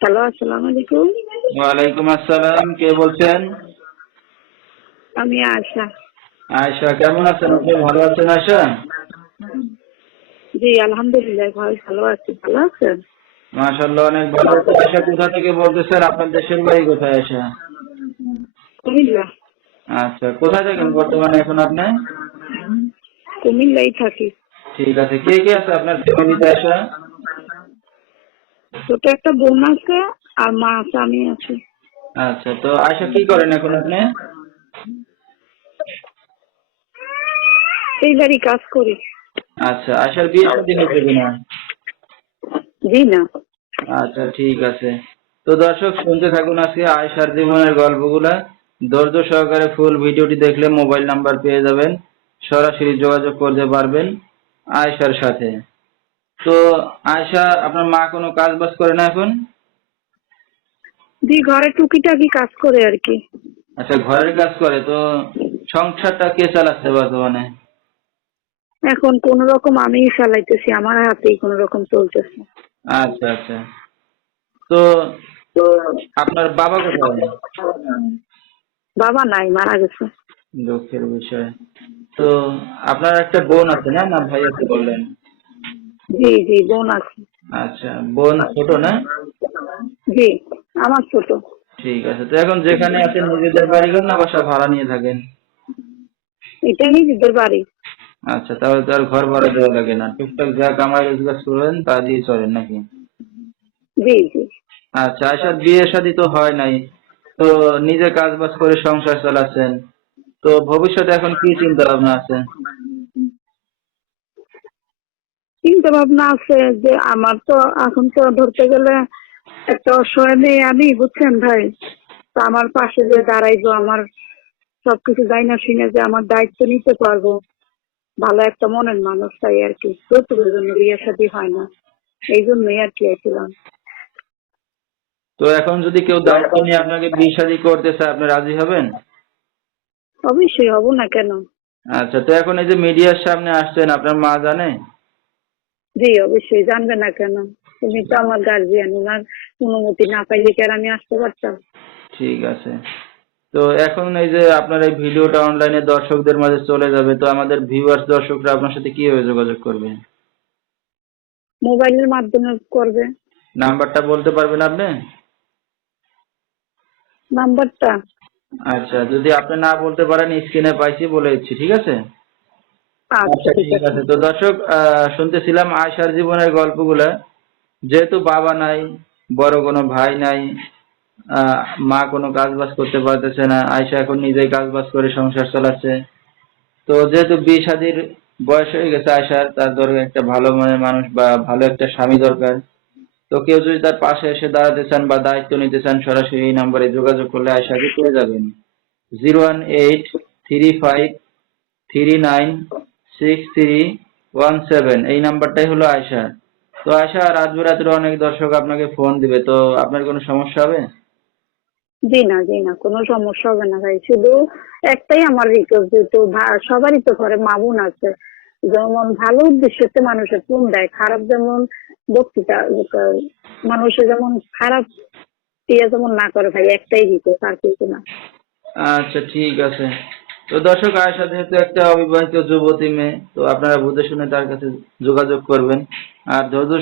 Hello আসসালামু আলাইকুম। ওয়ালাইকুম আসসালাম কে বলছেন? আমি আশা আয়শা কেমন আছেন? আপনি ভালো আছেন আয়শা? জি আলহামদুলিল্লাহ ভাই ভালো আছি। ভালো আছেন? মাশাল্লাহ অনেক ভালো। আছেন আয়শা কোথা থেকে বলতেছেন? আপনার দেশের বাড়ি কোথায় আয়শা? কুমিল্লা। আচ্ছা কোথায় থাকেন বর্তমানে এখন আপনি? কুমিল্লাই থাকি। ঠিক আছে কে কে আছে আপনার ফ্যামিলিতে আয়শা? ছোট একটা বোন আছে আর মা আছে আমি আছি। আচ্ছা তো আয়শা কি করেন এখন আপনি? টেইলারি কাজ করি। আচ্ছা আয়শার বিয়ে শাদী হয়েছে কিনা? জি না। আচ্ছা ঠিক আছে। তো দর্শক শুনতে থাকুন আজকে আয়সার জীবনের গল্পগুলা। ধৈর্য সহকারে ফুল ভিডিওটি দেখলে মোবাইল নাম্বার পেয়ে যাবেন। সরাসরি যোগাযোগ করতে পারবেন আয়সার সাথে। তো আয়সা আপনার মা কোনো কাজ বাজ করে না এখন? জি ঘরে টুকিটাকি কাজ করে আর কি। আচ্ছা ঘরের কাজ করে তো সংসারটা কে চালাচ্ছে বর্তমানে? এখন কোন রকম আমি চালাইতেছি আমার হাতেই কোন রকম চলতেছে। আচ্ছা আচ্ছা। তো তো আপনার বাবা কোথায়? বাবা নাই মারা গেছে। দুঃখের বিষয়। তো আপনার একটা বোন আছে না? না ভাই আছে বললেন? জি জি বোন আছে। আচ্ছা বোন ছোট না? জি আমার ছোট। ঠিক আছে তো এখন যেখানে আছেন নিজেদের বাড়ি ঘর না বাসা ভাড়া নিয়ে থাকেন? এটা নিজেদের বাড়ি। আচ্ছা তাহলে তো আর ঘর ভাড়া দেওয়া লাগে না। টুকটাক যা কামাই রোজগার করেন তা দিয়ে চলেন নাকি? জি জি। আচ্ছা বিয়ে শাদী তো হয় নাই। তো নিজে কাজ বাজ করে সংসার চালাচ্ছেন। তো ভবিষ্যতে এখন কি চিন্তা ভাবনা আছে? চিন্তা ভাবনা আছে যে আমার তো এখন তো ধরতে গেলে একটা অসহায় মেয়ে আমি বুঝছেন ভাই? তো আমার পাশে যে দাঁড়াইবো আমার সবকিছু যাই না শুনে যে আমার দায়িত্ব নিতে পারব। ভালো একটা মনের মানুষ তাই আর কি যৌতুকের জন্য বিয়ে শাদী হয় না এই জন্যই আর কি আইছিলাম। তো এখন যদি কেউ দায়িত্ব নিয়ে আপনাকে বিয়ে শাদী করতে চায় আপনি রাজি হবেন? অবশ্যই হব না কেন? আচ্ছা তো এখন এই যে মিডিয়ার সামনে আসছেন আপনার মা জানে? জি অবশ্যই। জানবে না কেন? তুমি তো আমার গার্জিয়ান ওনার অনুমতি না পাইলে কি আর আমি আসতে পারতাম? ঠিক আছে। তো এখন এই যে আপনার এই ভিডিওটা অনলাইনে দর্শকদের মাঝে চলে যাবে তো আমাদের ভিউয়ার্স দর্শকরা আপনার সাথে কীভাবে যোগাযোগ করবে? মোবাইলের মাধ্যমে করবে। নাম্বারটা বলতে পারবেন আপনি? নাম্বারটা? আচ্ছা যদি আপনি না বলতে পারেন স্ক্রিনে পাইছি বলে দিচ্ছি ঠিক আছে? আচ্ছা ঠিক আছে। তো দর্শক শুনতেছিলাম আয়সার জীবনের গল্পগুলা। যেহেতু বাবা নাই বড় কোনো ভাই নাই মা কোনো কাজ বাজ করতে পারতেছে না আয়সা এখন নিজেই কাজ বাজ করে সংসার চালাচ্ছে। তো যেহেতু বিয়ে শাদির বয়স হয়ে গেছে আয়সার তার দরকার একটা ভালো মনের মানুষ বা ভালো একটা স্বামী দরকার। তো কেউ যদি তার পাশে এসে দাঁড়াতে চান বা দায়িত্ব নিতে চান সরাসরি এই নাম্বারে যোগাযোগ করলে আয়সাকে পেয়ে যাবেন। Zero one eight three five three nine six three one seven এই নাম্বারটাই হলো আয়সা তো আয়সা রাত বেরাত্রে অনেক দর্শক আপনাকে ফোন দিবে তো আপনার কোনো সমস্যা হবে? জি না জি না কোনো সমস্যা হবে না ভাই। শুধু একটাই আমার রিকোয়েস্ট যেহেতু সবারই তো ঘরে মা বোন আছে। যেমন ভালো উদ্দেশ্যে মানুষের ফোন দেয় খারাপ যেমন বক্তৃতা মানুষের যেমন খারাপ ইয়ে যেমন না করে ভাই একটাই রিকোয়েস্ট আর কিছু না। আচ্ছা ঠিক আছে। তো দর্শক আয়সা যেহেতু একটা অবিবাহিত যুবতী মেয়ে, তো আপনারা বুঝে শুনে তার কাছে যোগাযোগ করবেন। আর ধৈর্য